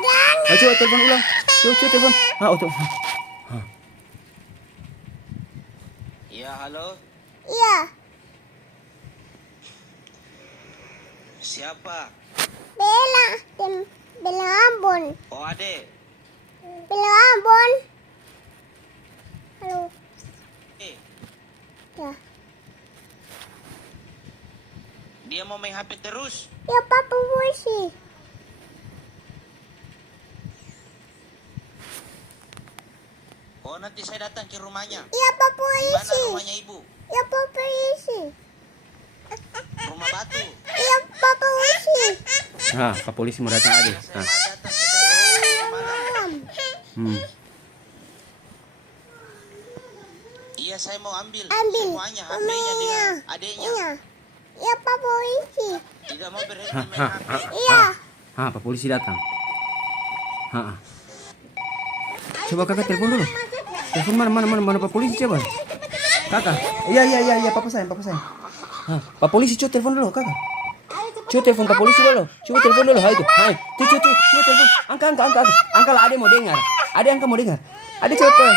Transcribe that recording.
jangan. Coba telepon ulang. Coba telepon. Untuk. Iya, halo. Iya. Siapa? Bella. Bella Ambon. Oh, Ade. Bella Ambon. Halo. Ya. Dia mau main HP terus. Ya Papa polisi. Oh, nanti saya datang ke rumahnya. Ya Papa Di mana polisi. rumahnya ibu? Ya Papa polisi. Rumah batu. Ya Papa polisi. Pak polisi mau datang Ade. Saya mau datang sebentar malam. Iya, saya mau ambil semuanya, HP-nya dengan adiknya. Iya. Ya Papa polisi. Tidak mau berhenti main HP. Iya. Pak polisi datang. Coba kakak telepon dulu. Telepon mana Pak polisi coba. Kakak. Iya papa sayang. Pak polisi coba telepon dulu kakak. Coba telepon Pak polisi dulu. Coba telepon dulu. Hai itu. Hai. Coba telepon. Angka lah Ade mau dengar. Ade angka mau dengar. Ade coba.